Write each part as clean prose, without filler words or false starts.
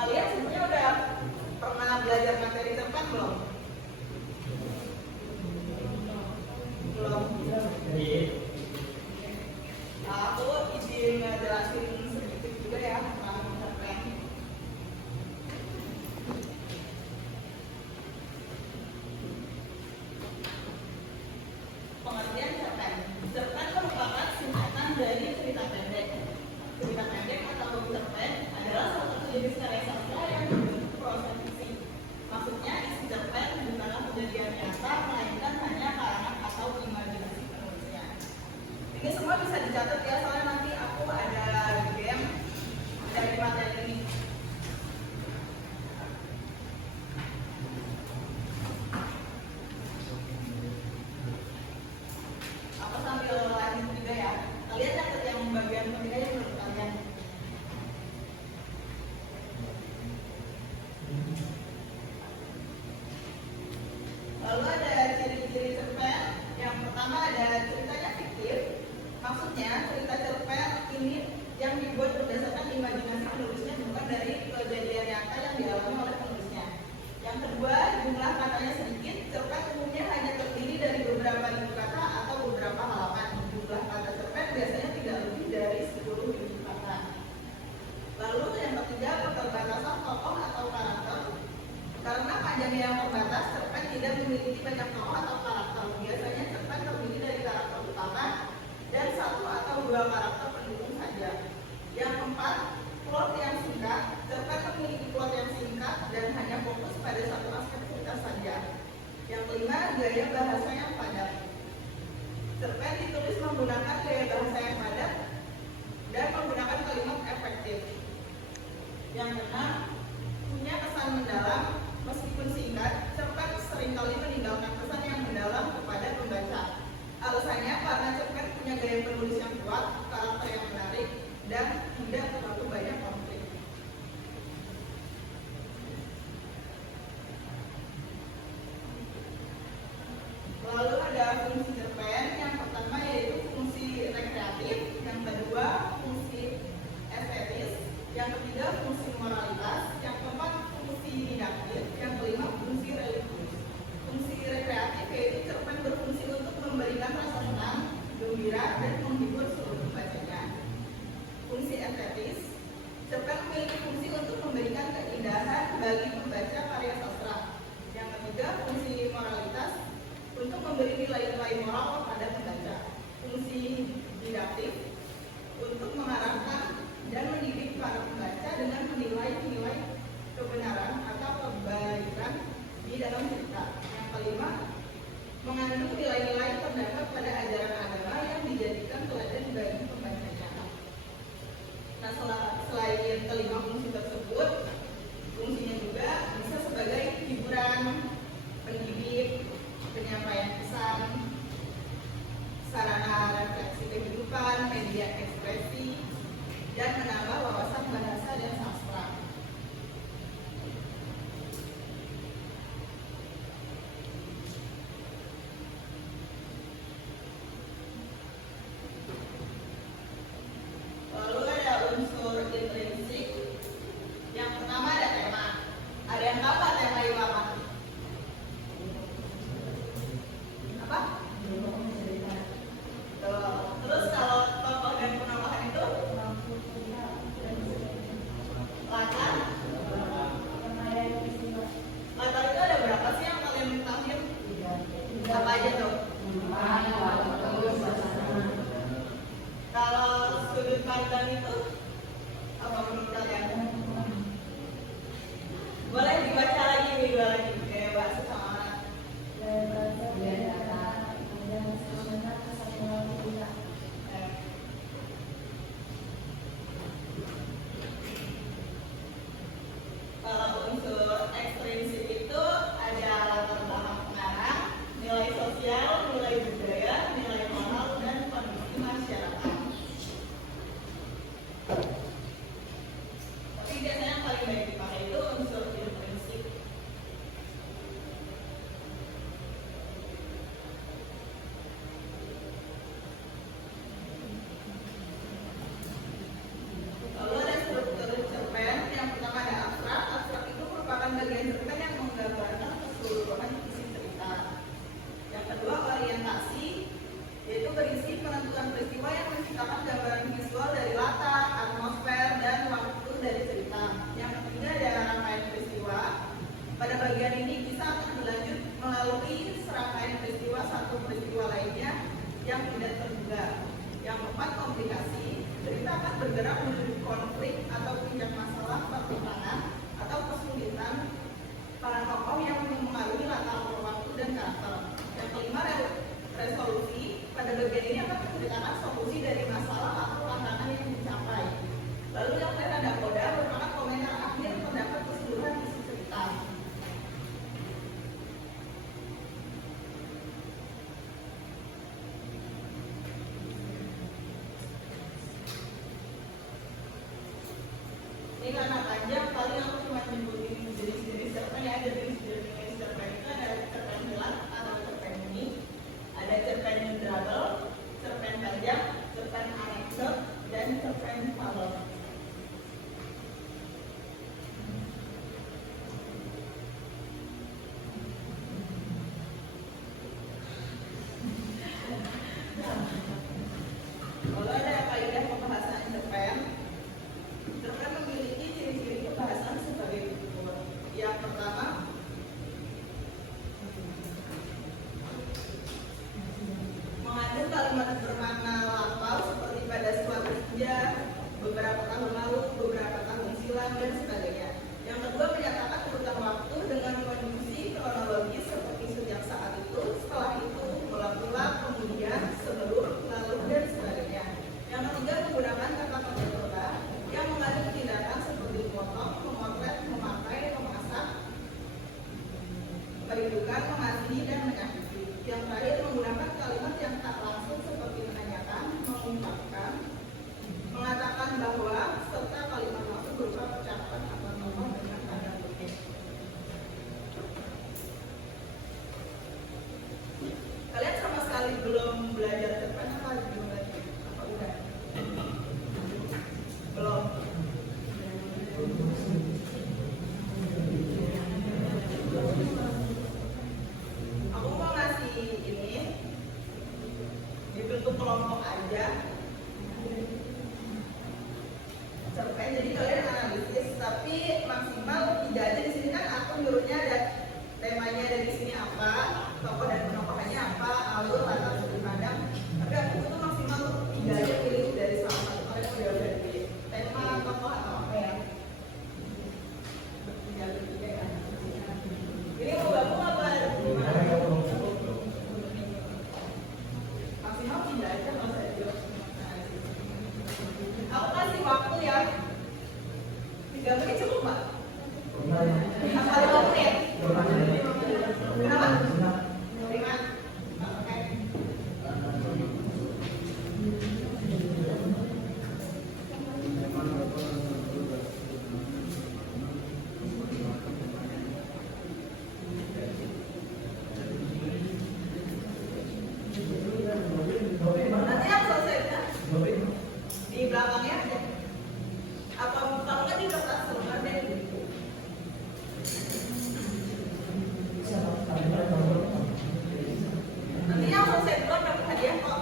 Kalian semuanya udah pernah belajar materi cerpen belum? Belum. Aku izin ngejelasin sedikit juga ya tentang cerpen. Pengertian cerpen. Cerpen merupakan singkatan dari cerita pendek. Cerita pendek atau cerpen adalah salah satu jenis karya sastra yang berbentuk prosa fiksi. Maksudnya isi cerpen bukanlah kejadian nyata, melainkan hanya karangan atau imajinasi penulisnya. Ini semua bisa dicatat ya, soalnya nanti aku ada game dari materi ini. Aku sambil lanjut juga ya. Kalian catat yang bagian pentingnya menurut kalian. Lalu ada ciri-ciri cerpen. Yang pertama ada ceritanya fiktif. Maksudnya cerita cerpen ini yang dibuat berdasarkan imajinasi penulisnya, bukan dari kejadian nyata yang dialami oleh penulisnya. Yang kedua, jumlah katanya sedikit. Cerpen umumnya hanya terdiri dari beberapa ribu kata atau beberapa halaman. Jumlah kata cerpen biasanya tidak lebih dari 10.000 kata. Lalu yang ketiga, keterbatasan tokoh atau karakter. Karena panjangnya yang terbatas, cerpen tidak memiliki banyak tokoh atau karakter. Biasanya cerpen terdiri dari karakter utama dan satu atau dua karakter pendukung saja. Yang keempat, plot yang singkat. Cerpen memiliki plot yang singkat dan hanya fokus pada satu aspek cerita saja. Yang kelima, gaya bahasa yang padat. Cerpen ditulis menggunakan gaya bahasa yang padat dan menggunakan kalimat efektif. Yang keenam, punya kesan mendalam. Meskipun singkat, cerpen seringkali meninggalkan kesan yang mendalam kepada pembaca. Alasannya karena cerpen punya gaya penulis yang kuat, karakter yang menarik, dan tidak terlalu banyak konflik. Lalu ada fungsi cerpen. Yang pertama yaitu fungsi rekreatif, yang kedua fungsi estetis, yang ketiga fungsi moralitas, yang keempat fungsi didaktik, yang kelima fungsi religius. Fungsi rekreatif yaitu cerpen berfungsi untuk memberikan rasa senang, gembira, dan menghibur seluruh pembacanya. Fungsi estetis, cerpen memiliki fungsi untuk memberikan keindahan bagi pembaca karya sastra. Yang ketiga fungsi moralitas, untuk memberi nilai-nilai moral pada pembaca. Fungsi didaktik, untuk mengarahkan dan mendidik para pembaca dengan menilai-nilai kebenaran atau kebaikan di dalam cerita. Yang kelima, mengandung nilai-nilai terdapat pada ajaran agama yang dijadikan teladan bagi pembacanya. Nah, selain kelima fungsi tersebut, fungsinya juga bisa sebagai hiburan, pendidik, penyampaian pesan, sarana refleksi kehidupan, media ekspresi, dan menambah wawasan bahasa dan sastra. Lalu ada unsur intrinsik. memotret, memakai, memasak, merindukan, mengasihi, dan menyakiti. Yang terakhir menggunakan kalimat yang tak langsung seperti menanyakan, mengungkapkan, mengatakan bahwa, serta kalimat langsung berupa percakapan atau ngomong dengan tanda kutip. Kalian sama sekali belum belajar cerpen apa gimana? Apa udah? Belum. Aku mau ngasih ini dibentuk kelompok aja cerpen, jadi kalian analisis tapi maksimal 3 aja. Di sini kan aku nyuruhnya ada temanya dari sini apa, tokoh dan penokohannya apa, alur, latar, sudut pandang. Tapi aku itu maksimal 3 aja, pilih dari salah satu. Kalian udah pilih tema, tokoh atau apa ya? 3 ya. Ini mau gabung apa? Maksimal 3 aja, nggak usah jawab. Aku kasih waktu ya. 3 menit cukup nggak? Apa 5 menit? Kenapa? 5. Oke. Nanti aku selesai di belakangnya aja. Apa kalau nggak di kertas lembar deh. Nanti yang selesai duluan dapat hadiah kok.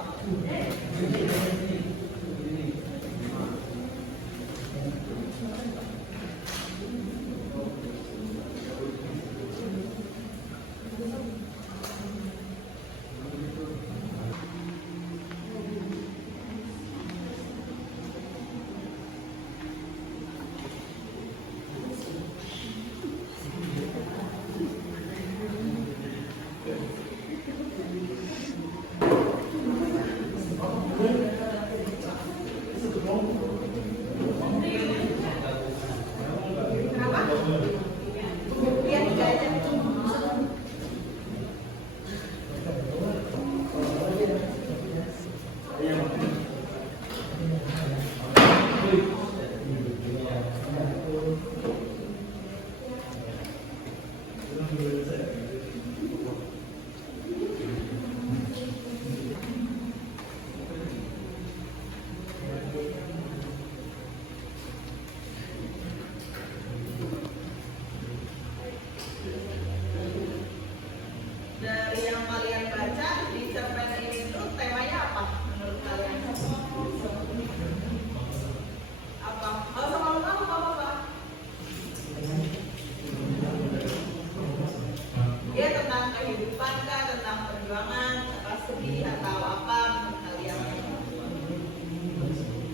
Kenapa? Iya 3 aja. Dari yang kalian baca di cerpen ini tuh temanya apa menurut kalian? Apa? Kalau sama malu apa? Dia tentang kehidupan kah, tentang perjuangan, apa sedih atau apa menurut kalian?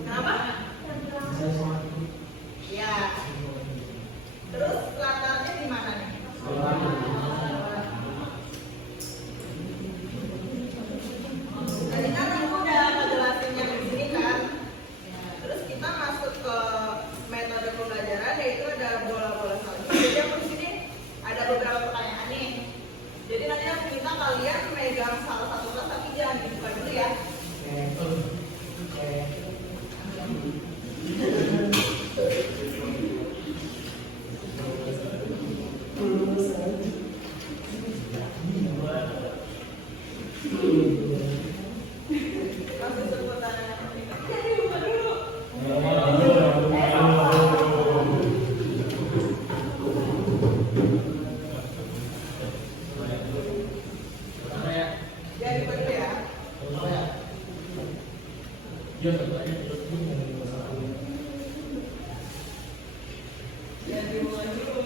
Kenapa? Ya. Terus latarnya di mana nih? Tadi kan aku udah ngejelasinnya di sini kan. Terus kita masuk ke metode pembelajaran, yaitu ada bola-bola salju. Jadi aku di sini ada beberapa pertanyaan nih. Jadi nanti aku minta kalian megang salah satu kelas tapi jangan dibuka dulu ya. Langsung sebut tangannya. Jadi buka dulu. Jadi buka dulu ya. Jadi buka dulu.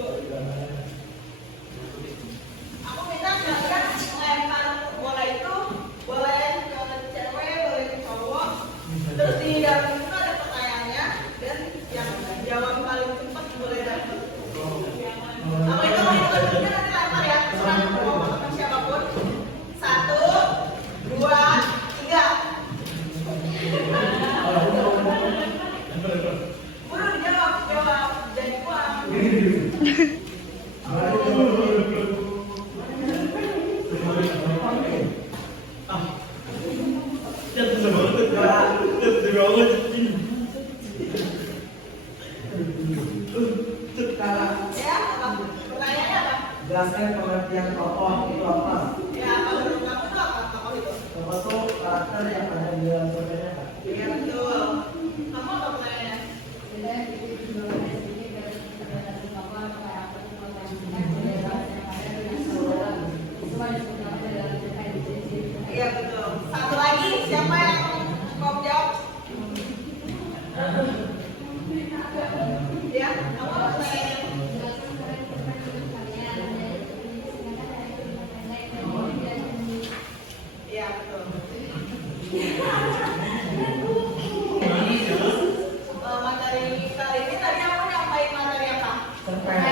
Ya, apa? Pertanyaannya apa? Jelaskan pengertian tokoh itu apa? Ya, apa menurut kamu tuh apa tokoh itu? Tokoh itu karakter yang ada di dalam cerpennya, Kak. Iya betul. Kamu apa pertanyaannya? Iya betul. Satu lagi, siapa yang mau jawab? Ya, kamu apa pertanyaannya? Iya betul. Materi kali ini tadi aku nyampain materi apa? Cerpen.